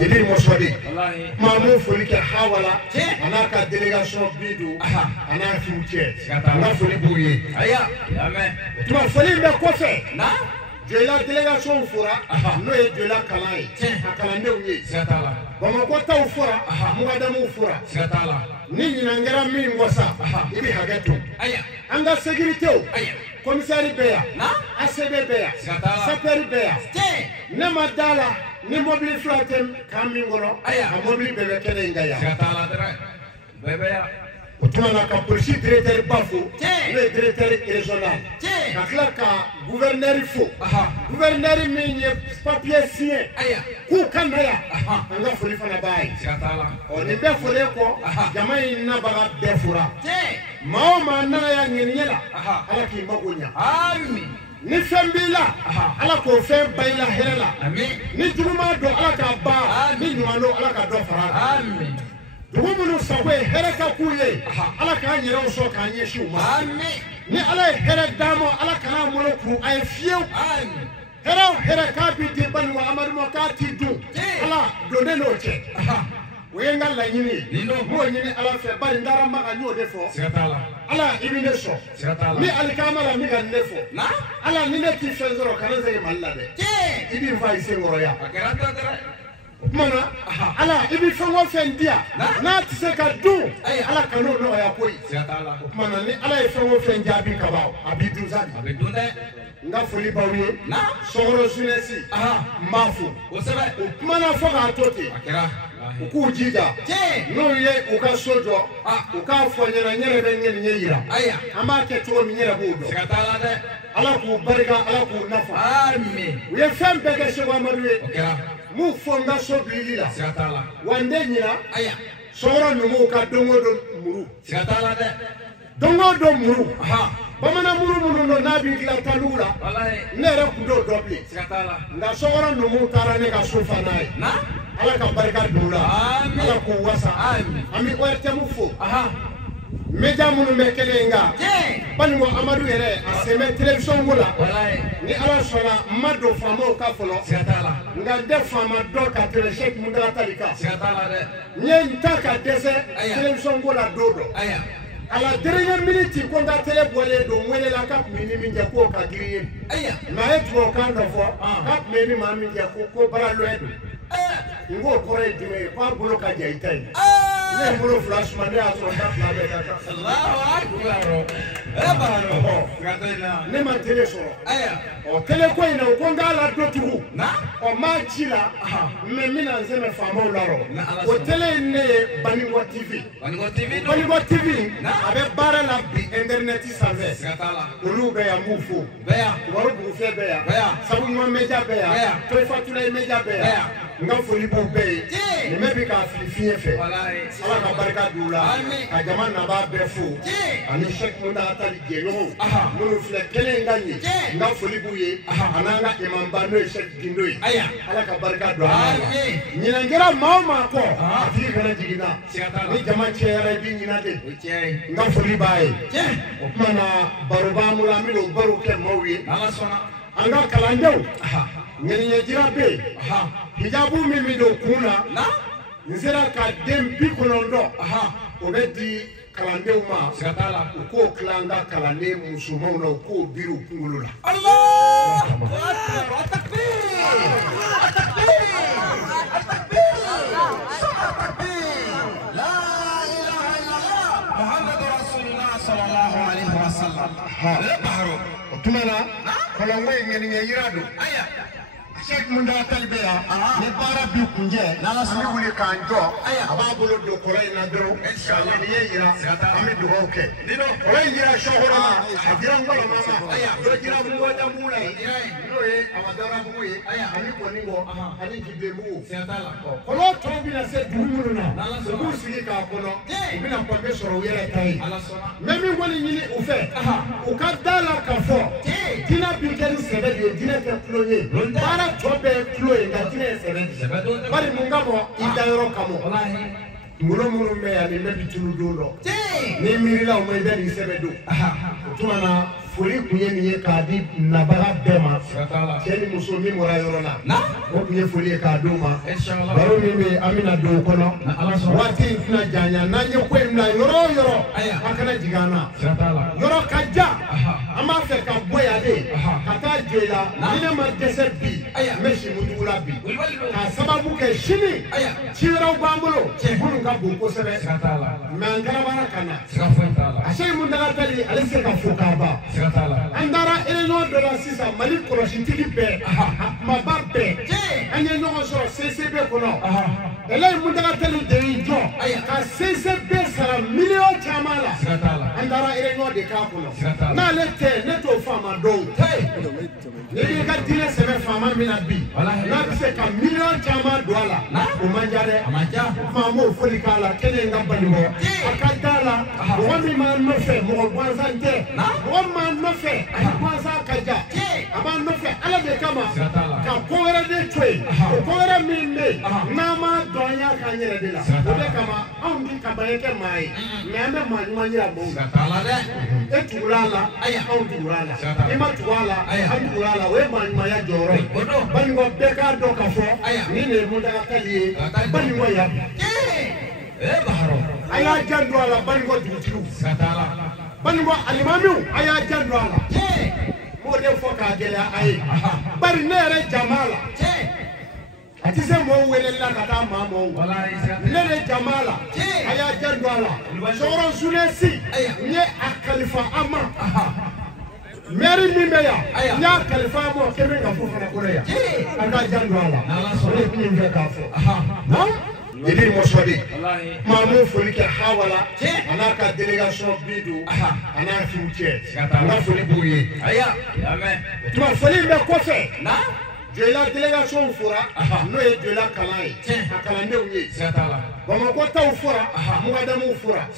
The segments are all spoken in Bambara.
Idi Mosodi Mamu Folike Hawala Anaka délégation Bidou Anaka Fouché Anaka Foli Bouye Aya Amen Tu m'as Foli mais quoi faire de la délégation Fura nous est de la Kalaï Kalande Ouye Bamako ta Fura Mouadamu Fura Ni Nangara Mi Mwasa Ibi Hageto Anga sécurité commissaire Béa ACB Béa Saperi Béa Nema Dala ni mobile flatem kamingoro a mobile bebe kene ngaya Otumana ka police directeur bafo le directeur régional kakla ka gouverneur fo gouverneur minye papier signé ku kanaya anga foli fana bai o ni be fole ko jama ina baga be fura mao manana ya ngeniela ala ki magonya amin ni fembila ala ko fem bayla herela amen ni juma do ala ka ba ni nyalo ala ka do fara amen dumunu sawe hereka kuye ala ka nyere so ka nye shuma amen ni ala here damo ala kana mulo ku ay fiew amen hereka bi de ban wa amadu makati du ala do de no che wenga la nyini mo nyini ala fe bari ndara ma anyo defo ala ibine so mi alikamala mi kan defo ala ni ne ti fenzoro kana ze malla de ibi vai sengoro ya mana ala ibi fango fendia na ti se ka du ala kanu no ya koi mana ni ala e fango fendia bi ka ba abidu zadi abidu ne nga foli bawiye sogoro sunesi mafu mana fo ka tote ku jida no ye u ka sojo u ka fonyana nyere be ngel nyira ama ke to mi nyere budo ala ku barika ala ku nafa amen we fem be ke shwa maruwe mu fonga so bilila wande nyira sogoro numu ka dongo do muru dongo do muru bamana muru no nabi la talura nere ku do doble nga sogoro numu tarane ka sofa nai ala ka barika dula ala ko wasa ami warte mu fo meja munu mekelenga bani mo amadu yere aseme television wala ni ala sona mado famo ka folo nga de fama do ka tele Sheikh Mundala Talika nyen taka dese television wala dodo à la dernière minute ko nga tele bolé do mwele la kap mini minja ko ka giriye na etwo kando fo kap mini ma minja ko bara loedo ngo kore dime pa bolo ka jaitai ne bolo flash mande aso da flabe ka Allahu akbar baro ne ma tele so o tele ko ina ko nga la do tugu o ma chila me mina nzeme famo laro o tele ne Baningo TV abe bara la bi internet savait olu be ya mufu be ya waro bu fe be ya sabu mo meja be ya to fatula meja be ya nga foli bo be ni me bi ka fifiye fe ala ka barika dula ka jama na ba be fu ani Sheikh Mundala Tali gelo no fle kele ngani nga foli bu ye ananga imam bano Sheikh Gindoyi ala ka barika dula ni ngera mama ko ati kana jigina ni jama chere bi nyina de nga foli bae o mana baruba mulamilo baruke mawi ala sona anga kalandew ngeni jirabe hijabu mimi do kuna nzera ka dembi konondo o bedi kalandew ma ko klanga kalande musumo no ko biru kungulula Allah akbar takbir la ilaha illallah muhammad rasulullah sallallahu alaihi wasallam baro tumana kolongo ngeni yirado Sheikh Mundala Talibea ni bara bi kunje ami wuli kanjo ababulu do korai na dro inshallah ni yira ami do okay dino korai yira shohora adira ngolo mama do jira mu wada mula no ye amadara mu ye ami ko ni go ani jibemu kolo to bi na se dumulu na ko sigi ka kono bi na ko be soro yere tai memi woni ni o fe o ka dala ka fo dina bi keri sebe de dina ke ploye bara tobe ploye ga dina sebe bari mungamo idayoro kamo mulo me ya ni mebi tulu dolo ni mirila o me dali sebe do tumana foli kun ye nin ye k'a di nabaga bɛɛ ma cɛ ni muso min bɔra yɔrɔ la o kun ye foli ye k'a d'u ma baro min bɛ an bɛna don o kɔnɔ waati in tɛna janya n'an ye ko in bila yɔrɔ o yɔrɔ a kana jigin an na yɔrɔ ka jan an b'a fɛ ka bɔ yan de ka taa Joyila ni ne ma dɛsɛ bi n bɛ Simutugu la bi k'a sababu kɛ sini ci wɛrɛw b'an bolo minnu ka bon kosɛbɛ mais an garabara ka na a se Muntaka Tali ale se ka fo k'a ban an taara réunion dɔ la sisan Mali kɔlɔsitigi bɛɛ a kumaba bɛɛ an ye ɲɔgɔn sɔrɔ CCB kɔnɔ ele Muntaka Tali de y'i jɔ ka CCB sara miliyɔn caman la an taara réunion de k'a kɔnɔ n'ale tɛ ne t'o faama dɔn ne b'i ka diinɛ sɛbɛn faama min na bi n'a bɛ se ka miliyɔn caman don a la o man ca dɛ maa m'o foli k'a la kɛnɛ in ka balimɔ a ka d'a la mɔgɔ min b'a nɔfɛ mɔgɔ gansan tɛ mɔgɔ min b'a nɔfɛ a gansan ka ja a b'a nɔfɛ Ala de kama ka ko wɛrɛ de to yen o ko wɛrɛ min bɛ yen n'an m'a dɔn an y'a k'an yɛrɛ de la o de kama anw bi kaban kɛ maa ye mais an bɛ maa ɲuman yira mɔgɔw la e tugula a la anw tugula a la i ma tugu a la an tugula a la o ye maa ɲumanya jɔyɔrɔ ye banikɔ bɛɛ k'a dɔn ka fɔ nin de ye Muntaka Tali ye banikɔ yan a y'a janto a la banikɔ dugutigiw banikɔ alimamiw a y'a janto a la m'o de fɔ k'a gɛlɛya a ye bari ne yɛrɛ jama la a tɛ se mɔgɔw weleli la ka taa maa mɔgɔw ne de jama la a y'a janto a la Sokɔrɔ Sunɛsi n ye a kalifa a ma mairie min bɛ yan n y'a kalifa a ma o kɛ bɛ ka fɔ fana kɔnɔ yan a ka janto a la o de kun ye n fɛ k'a fɔ Idi Mosodi maa m'o foli kɛ Hawala a n'a ka délégation Bidu a n'a furu cɛ n ka foli b'u ye tuma foli in bɛ kɔfɛ Joyila délégation fora n'o ye Joyila kalan ye a kalandenw ye Bamakɔ taw fora Mugadamuw fora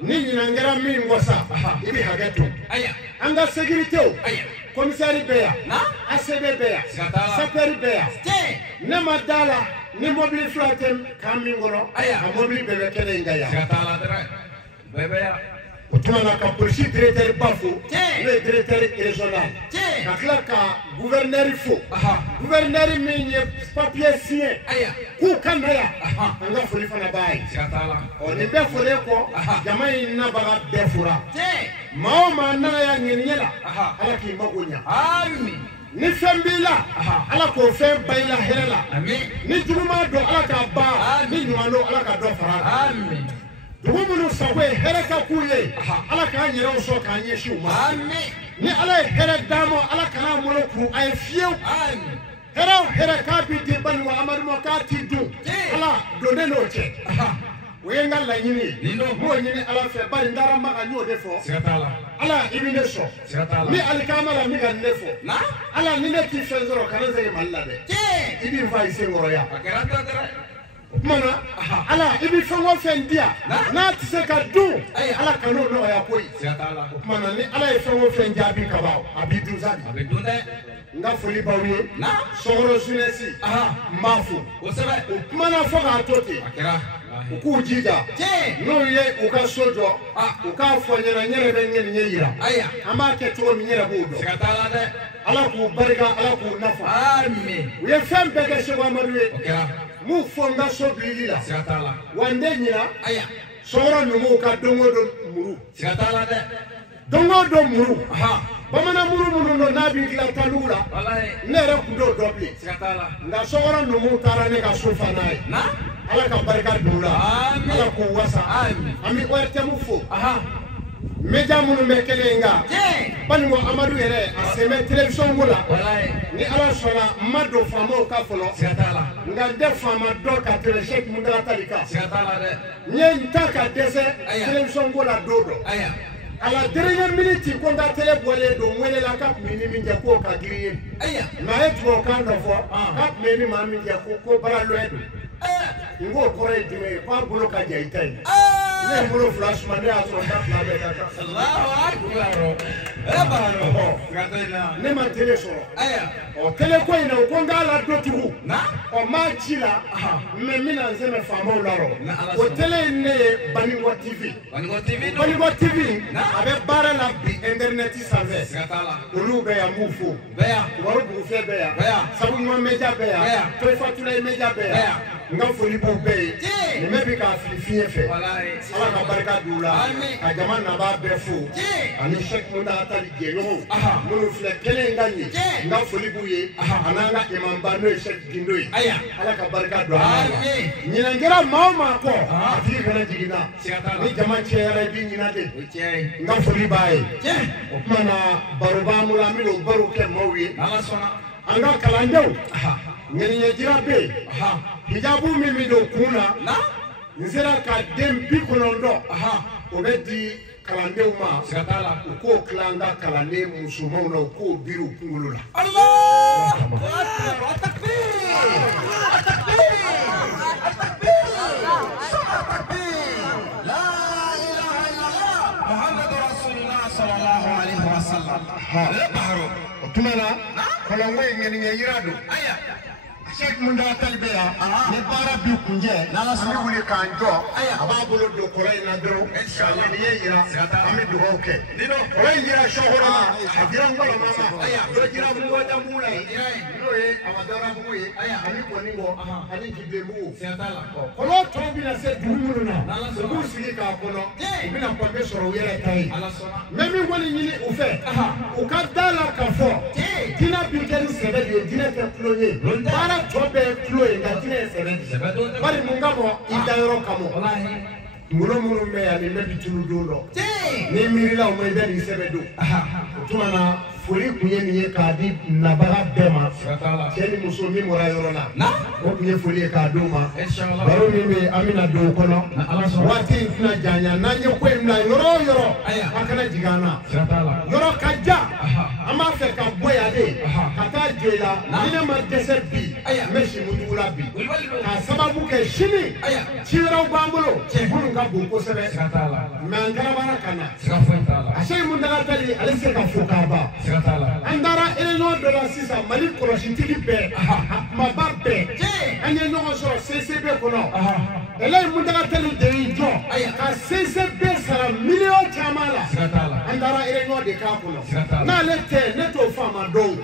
ni ɲinan kɛra min kɔ sa i bɛ hakɛ to an ka sécuritéw commissaire bɛ yan ACB bɛ yan sapeur bɛ yan ne ma da la ni mobili fila tɛ kan min kɔnɔ a mobili bɛɛ bɛ kɛnɛ in kan yan o tuma na ka polisi directeur ba fo n'o ye directeur régional ka tila ka gouverneur fo gouverneur min ye papier signé k'u ka na yan an ka foli fana b'a ye nin bɛɛ folen kɔ jama in nabaga bɛɛ fora maa o maa nana yan ŋɛniɲɛ la Ala k'i mago ɲa ni fɛn b'i la Ala k'o fɛn ba i la hɛrɛ la ni juguman don Ala k'a ban ni ɲuman don Ala ka dɔ fara a kan dugu minnu sago ye hɛrɛ ka k'u ye Ala k'an yɛrɛw sɔn k'an ɲɛsin u ma ni Ala ye hɛrɛ d'an ma Ala kan'a malo kuru a ye fiyewu hɛrɛ o hɛrɛ k'a bi di Banikɔ Amadu ma k'a ti dun Ala donnen n'o cɛ o ye n ka laɲini ye n b'o ɲini Ala fɛ bari n taara Maka n y'o de fɔ Ala i bɛ ne sɔn ni alikama la n bɛ ka ne fɔ Ala ni ne t'i fɛn sɔrɔ kana segin Mali la dɛ i b'i fa i senkɔrɔ yan o tuma na Ala i bɛ fɛn o fɛn di yan n'a tɛ se ka dun Ala ka n'o nɔgɔya koyi o tuma na ni Ala ye fɛn o fɛn jaabi ka ban a b'i dun sa de n ka foli b'aw ye Sokɔrɔ Sunɛsi n b'a fo o tuma na fo k'a to ten u k'u jija n'u ye u ka so jɔ u k'a fɔ n ɲɛna n yɛrɛ bɛ ŋɛniɲɛ yira an b'a kɛ cogo min n yɛrɛ b'o dɔn Ala k'u barika Ala k'u nafa u ye fɛn bɛɛ kɛ Seko Amadu ye m'u fɔ n ka so bilili la wa n tɛ ɲina Sokɔrɔ numuw ka don o don muru don o don muru bamanan muru minnu don n'a b'i dilan tanugu la ne yɛrɛ tun t'o dɔn bilen nka Sokɔrɔ numuw taara ne ka so fa n'a ye Ala ka barika don u la Ala k'u wasa an bɛ ORTM fo média minnu bɛ kɛnɛ in kan Banikɔ Amadu yɛrɛ a sen bɛ télévision ko la ni Ala sɔnna n ma don faamaw ka fɔlɔ nka n tɛ faama dɔn ka tɛmɛ Sɛki Muntaka Tali kan n ye n ta ka dɛsɛ télévision ko la don dɔ à la dernière minute ko n ka télé bɔlen don n welela k'a tun bɛ ni min kɛ k'o ka girin ye nka a ye tubabukan dɔ fɔ k'a tun bɛ ni maa min kɛ ko bara lɔɛ don n k'o kɔrɔ ye jumɛn ye k'an bolo ka jan i ta ye Ne bolo flash man ya so da flash be ka. Allahu akbar. Baro. Ne ma tele so. Aya. O tele ko ina ko ngala do tugu. Na? O ma chila. Me mina nzeme fama ularo. O tele ne Baningo TV. Baningo TV. Baningo TV. Abe bara la bi internet sanve. Skatala. Olu be ya mufu. Be ya. Waro bu fe be ya. Be ya. Sabu mo meja be ya. To fatula meja be ya. Nga foli bu be. Ni me bi ka fifiye fe. Wallahi. Ala ka barika dula. A jama na ba be fu. Ani Sheikh Munda atali jeyo. Munu fle kele ngani. Nga foli bu ye. Ananga imam bano Sheikh Gindoyi. Aya. Ala ka barika dula. Nyina ngira mama ko. Ati kana jigina. Ni jama chere bi nyina de. Nga foli bae. O kuma na baroba mula mi lo baro ke mawi. Ala sona. Anga kalandew. Nyene jira be. Hijabu mimi do kuna. Na? Nzira ka dem bi konondo. O be di kalandew ma. Skatala. Ko klanga kalande musumo na ko biru kungulula. Allah! Akbar! Takbir! Takbir! Takbir! La ilaha illallah Muhammadur Rasulullah sallallahu alaihi wasallam. Baharo. Tumana kolongo ngeni yirado. Aya. Sheikh Munda Talbeya ni bara bi kunje ami wuli kan jo aba bolo do kolay na dro inshallah ni yira ami do oke dino kolay yira shohora adira ngolo mama do jira bu wada mulai no ye amadara bu ye ami koni go ani jibemu kolo to bi na se dumulu na bu sigi ka kono bi na ko be soro yere tai memi woni nyini u fe u ka dala ka fo dina bi ken sebe de dina ke ploye bara tobe ploye ga dina sebe bari mungabo idayoro kamo mulo mulo me ya ni mebi tunu do ni mirila o me be ni sebe do tumana foli kunye ni ye ka di nabaga bema keni musomi mora yoro na o kunye foli ka do ma inshallah baro mi me amina do kono wati na janya na nye ko na yoro akana jigana yoro kaja ama fe ka boya de kata jela ni ma dessert bi meshi mudula bi ka sababu ke shini chira bambulo bulu nga boko sebe mangara bana kana ashay mundaga tali alise ka fuka ba andara eleno de la sisa mali koroshitiki be mababe anye no so CCB kono elay mundaga tali de jo ka CCB sara million chamala andara eleno de ka kono na lete neto fama do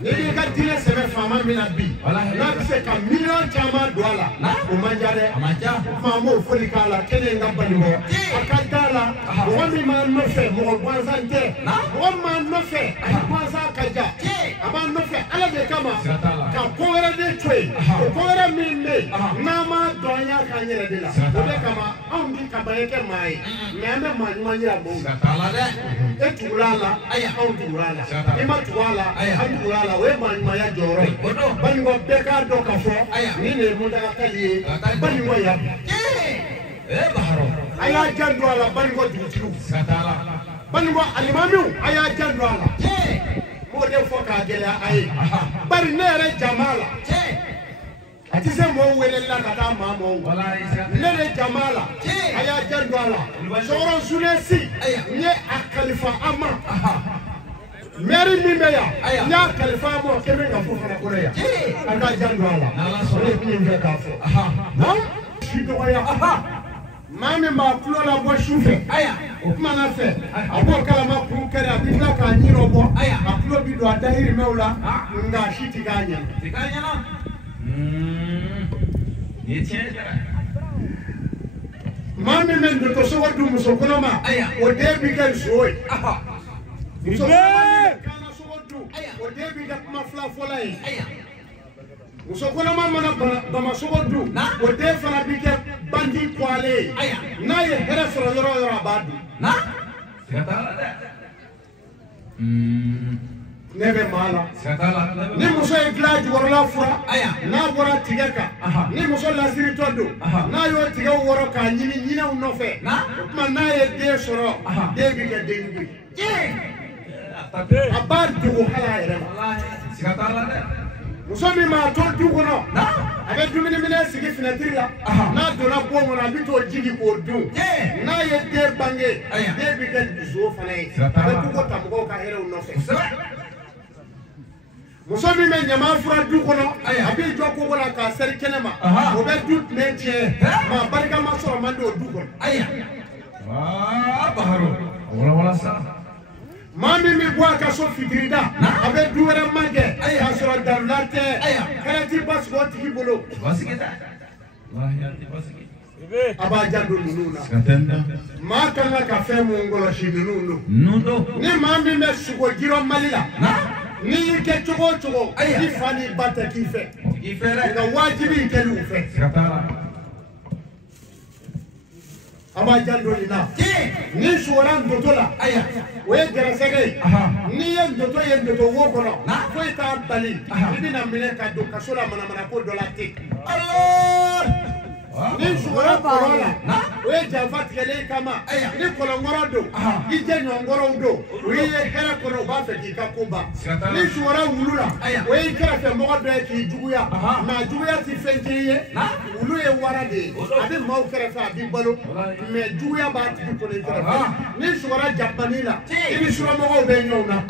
ni ka dile sebe fama mina bi na se ka million chama dola o manjare mamo foli kala kene ngabaligo akadala o mi man no fe mo bonzante o man no fe bonza kaja aba no fe ala de kama ka kowere de twe o kowere minde na ma donya ka nyere de la o de kama on di ka bayeke mai nyame manyanya bo etulala on tulala ima tulala on tulala we manyanya joro bani go beka do ka fo ni ne mundaga kaliye bani go ya baharo aya jandu ala bani go dutiru satala bani go alimamiu aya jandu ala mo de fo ka gela ay bari nere jamala ati se mo wele la kata mamo nere jamala aya jandu ala soro sunesi nye akalifa ama Mary Mimbeya nya kalifa mo kebe nga fo fana ko ya anga jandu ala so le bi nge ka fo no shido ya mame ma flo la bo shufe o kuma na fe abo kala ma ku kere abitla ka nyiro bo aflo bi do adahiri meula nga shiti ganya na ni tiens mame men de to so wadu muso kono ma o de bi kel soy muso kana so wadu o de bi da kuma fla fola yi muso kono ma mana bama so wadu o de fala bi ke bandi kwale na ye hera soro yoro abadu na satala nebe mala satala ni muso e glaji woro la fura na bora tigeka ni muso la siri todo na yo tiga woro ka nyini nyina unofe kuma na ye de soro de bi ke de bi abadu hala ere wallahi satala muso mi ma to du kono abe dumini mine sigi fenêtre la n'a donna bon kɔnɔ a bɛ t'o jigi k'o dun n'a ye den bange den bɛ kɛ zo fana ye a bɛ to ko ta mɔgɔw ka hɛrɛw nɔfɛ muso min bɛ ɲama fura du kɔnɔ a b'i jɔ kogo la k'a seri kɛnɛ ma o bɛ du tɛnɛ tiɲɛ maa barika ma sɔrɔ man di o du kɔnɔ maa min bɛ bɔ a ka so fitirida a bɛ du wɛrɛ magɛ k'a sɔrɔ darula tɛ hɛrɛ ti basigi o tigi bolo a b'a janto ninnu na maa kan ka fɛn mun kɔlɔsi ninnu don ni maa min bɛ sogo jirɔ Mali la ni y'i kɛ cogo o cogo i fa n'i ba tɛ k'i fɛ nka wajibi i kɛli u fɛ a b'a janto nin na ni sugora ndoto la o ye gɛrɛsɛgɛ ye n'i ye ndoto ye ndoto wo kɔnɔ foyi t'a bali i bɛna minɛ ka don kaso la manamana ko dɔ la ten ni sugora kɔrɔ la o ye janfa tigɛlen kama ni kɔlɔnkɔrɔ don i jɛɲɔgɔnkɔrɔw don o ye hɛrɛ kɔnɔ u b'a fɛ k'i ka ko ban ni sugora wulu la o ye i kɛrɛfɛ mɔgɔ dɔ ye k'i juguya mɛ a juguya ti fɛn tiɲɛ ye wulu ye wara de ye a bɛ maaw kɛrɛfɛ a b'i balo mɛ juguya b'a tigi kɔnɔ i kɛrɛfɛ ni sugora japanni la i ni suramɔgɔw bɛ ɲɔgɔn na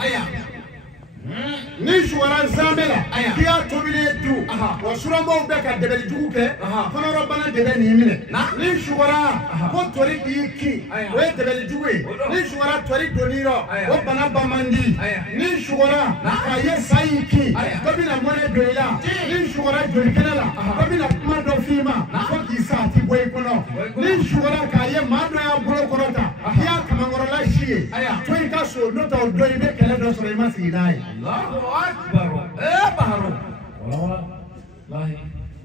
ni sugora zanbe la k'i y'a tobilen dun wa suramɔgɔw bɛ ka dɛbɛlijugu kɛ kɔnɔrɔbana de bɛ n'i minɛ ni sugora ko tori k'i kin o ye dɛbɛlijugu ye ni sugora tori donn'i rɔ o bana ban man di ni sugora k'a ye sa y'i kin dɔ bɛna mɔnɛ don i la ni sugora jolikɛnɛ la dɔ bɛna kuma dɔ f'i ma fo k'i sa a ti bɔ i kɔnɔ ni sugora k'a ye maa dɔ y'a bolo kɔrɔta k'i y'a kamankɔrɔla si ye to i ka so n'o tɛ o don i bɛ kɛlɛ dɔ sɔrɔ i ma sigi n'a ye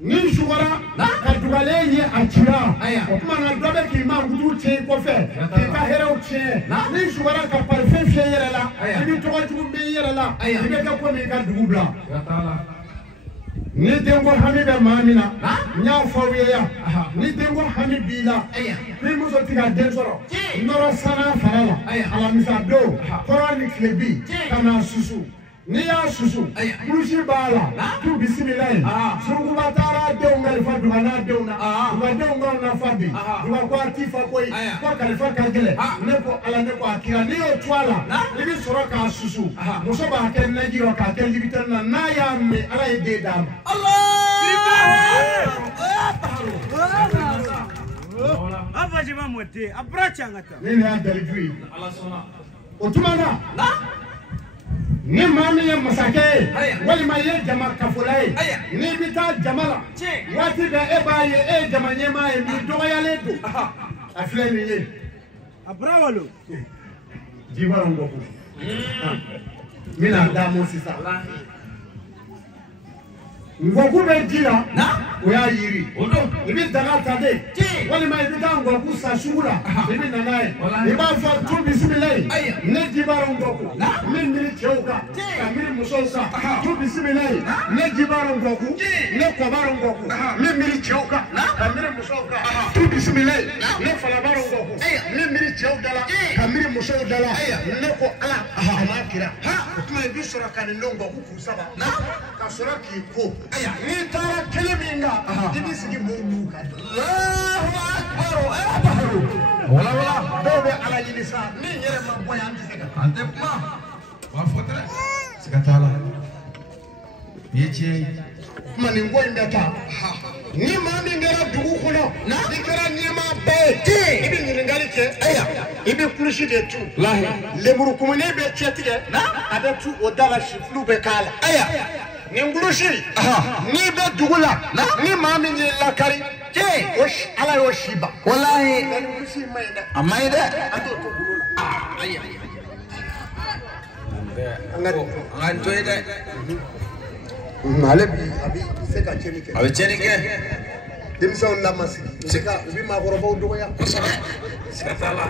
ni sugora ka dugalen ye a cira o tuma na dɔ bɛ k'i mankutu tiɲɛ i kɔfɛ k'i ka hɛrɛw tiɲɛ ni sugora ka parifɛn fiyɛ i yɛrɛ la i ni tɔgɔ jugu bɛ i yɛrɛ la i bɛ kɛ komi i ka dugu bila ni denko hami bɛ maa min na n y'a fɔ aw ye yan ni denko hami b'i la ni muso tɛ ka den sɔrɔ nɔrɔ sanna fara la alamisa don kɔrɔ ni tile bi ka na susu n'i y'a susu kulusi b'a la tu bisimila ye surukuba taara denw kalifa duga n'a denw na duga denw ka nafa bi duga ko a t'i fa koyi ko kalifa ka gɛlɛn ne ko ala ne ko a kira n'i y'o to a la i bɛ sɔrɔ k'a susu muso b'a kɛ naji rɔ k'a kɛ libitɛri la n'a y'a min ala ye den d'a ma. ne y'a daliju ye o tuma na ni maa min ye masakɛ ye walima i ye jama kafola ye n'i bɛ taa jama la waati bɛɛ e b'a ye e ye jama ɲɛmaa ye n'i dɔgɔyalen don a filɛ nin ye a bɔra walo jiba n bɔko n bɛna d'a ma sisan ngɔku bɛ ji la o y'a yiri i bɛ daga ta de walima i bɛ taa ngɔku san sugu la i bɛ na n'a ye i b'a fɔ tu bisimila ye ne jibara ngɔku min miiri cɛw kan ka miiri musow kan tu bisimila ye ne jibara ngɔku ne kɔbara ngɔku min miiri cɛw kan ka miiri musow kan tu bisimila ye ne falabara ngɔku min miiri cɛw da la ka miiri musow da la ne ko ala a ma kira o tuma i bɛ sɔrɔ ka nin don ngɔku k'u saba ka sɔrɔ k'i ko. n'i taara kelen min kan i bɛ sigi mɔɔw kan wala dɔw bɛ ala ɲini sa min yɛrɛ ma bɔ yan an tɛ se ka an tɛ kuma b'a fɔ tɛ siga t'a la i ye tiɲɛ ye kuma nin ko in bɛ taa ni maa min kɛra dugu kɔnɔ i kɛra ɲɛmaaba ye i bɛ ɲininkali kɛ i bɛ kulusi de tu lemurukumuni bɛ cɛ tigɛ a bɛ tu o da la sifulu bɛ k'a la nin kulusi n'i bɛ dugu la ni maa min y'i lakari ala y'o si ban walahi a ma ɲi dɛ an t'o to bolo la an ka to ye dɛ ale bi a bɛ se ka tiɲɛni kɛ a bɛ tiɲɛni kɛ denmisɛnw lamasigi u bɛ maakɔrɔbaw dɔgɔya kosɛbɛ siga t'a la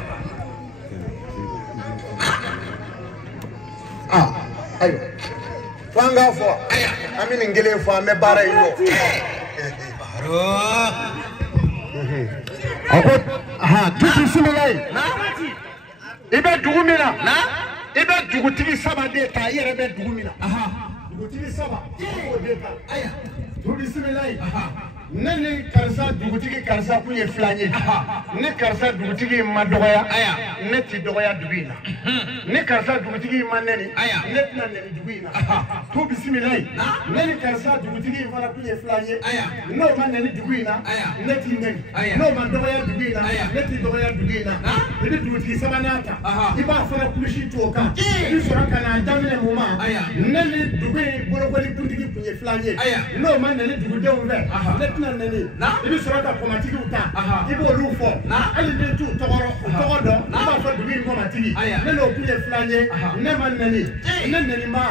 ayiwa fo an k'a fɔ an bɛ nin kelen fɔ an bɛ baara in kɔ a ko tu bisimila ye i bɛ dugu min na i bɛ dugutigi saba de ta i yɛrɛ bɛ dugu min na dugutigi saba i b'o de ta tu bisimila ye ne ni karisa dugutigi karisa kun ye filan ye ni karisa dugutigi ma dɔgɔya ne ti dɔgɔya dugu in na ni karisa dugutigi ma nɛni ne tɛna nɛni dugu in na to bisimilayi ne ni karisa dugutigi fana kun ye filan ye n'o ma nɛni dugu in na ne ti nɛni n'o ma dɔgɔya dugu in na ne ti dɔgɔya dugu in na i bɛ dugutigi sabanan ta i b'a fana kulusi to o kan i bɛ sɔrɔ ka na daminɛ mun ma ne ni dugu in bolokoli kuntigi kun ye filan ye n'o ma nɛni dugudenw fɛ ne tɛna nɛni i bɛ sɔrɔ ka kɔmatigiw ta i b'olu fɔ hali ni t'u tɔgɔ dɔn i b'a fɔ dugu in kɔmatigi ne n'o kun ye filan ye ne ma nɛni ne nɛnima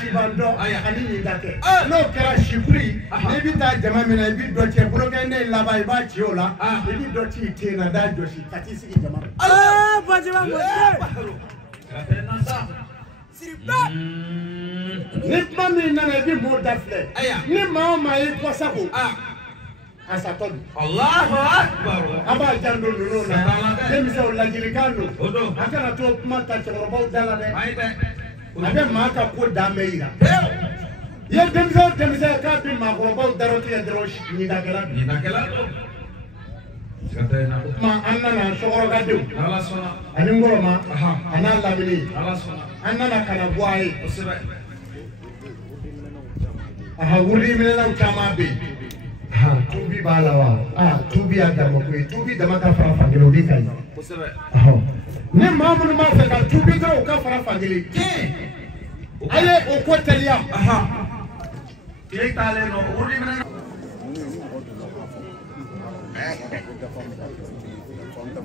sibandɔ ani ɲinga kɛ n'o kɛra sikuri n'i bɛ taa jama min na i bɛ dɔ cɛ bolokɛnɛ laban i b'a ci o la i bɛ dɔ ci ten na da jɔsi ka t'i sigi jama ni kuma min nana i bɛ mɔɔw da filɛ ni maa o maa y'i kɔ sago a satɔ don Allahu Akbar a b'a janto ninnu na denmisɛnw ladilikan don a kana to kuma ta cɛkɔrɔbaw da la dɛ a bɛ maa ka ko dan bɛ yira i ye denmisɛn k'a bɛ maakɔrɔbaw darɔtigɛ dɔrɔn ɲinakɛla don kuma an nana sɔkɔrɔkadenw ani ngɔlɔma a n'a lamini an nana ka na bɔ a ye wuli minɛnw caman bɛ yen tubi b'a la wa tubi y'a dama ko ye tubi dama ka fara fankelen o de ka ɲi ni maa minnu b'a fɛ ka tubi dɔrɔn u ka fara fankelen a ye o ko teliya tile taalen don wuli minɛn Fanta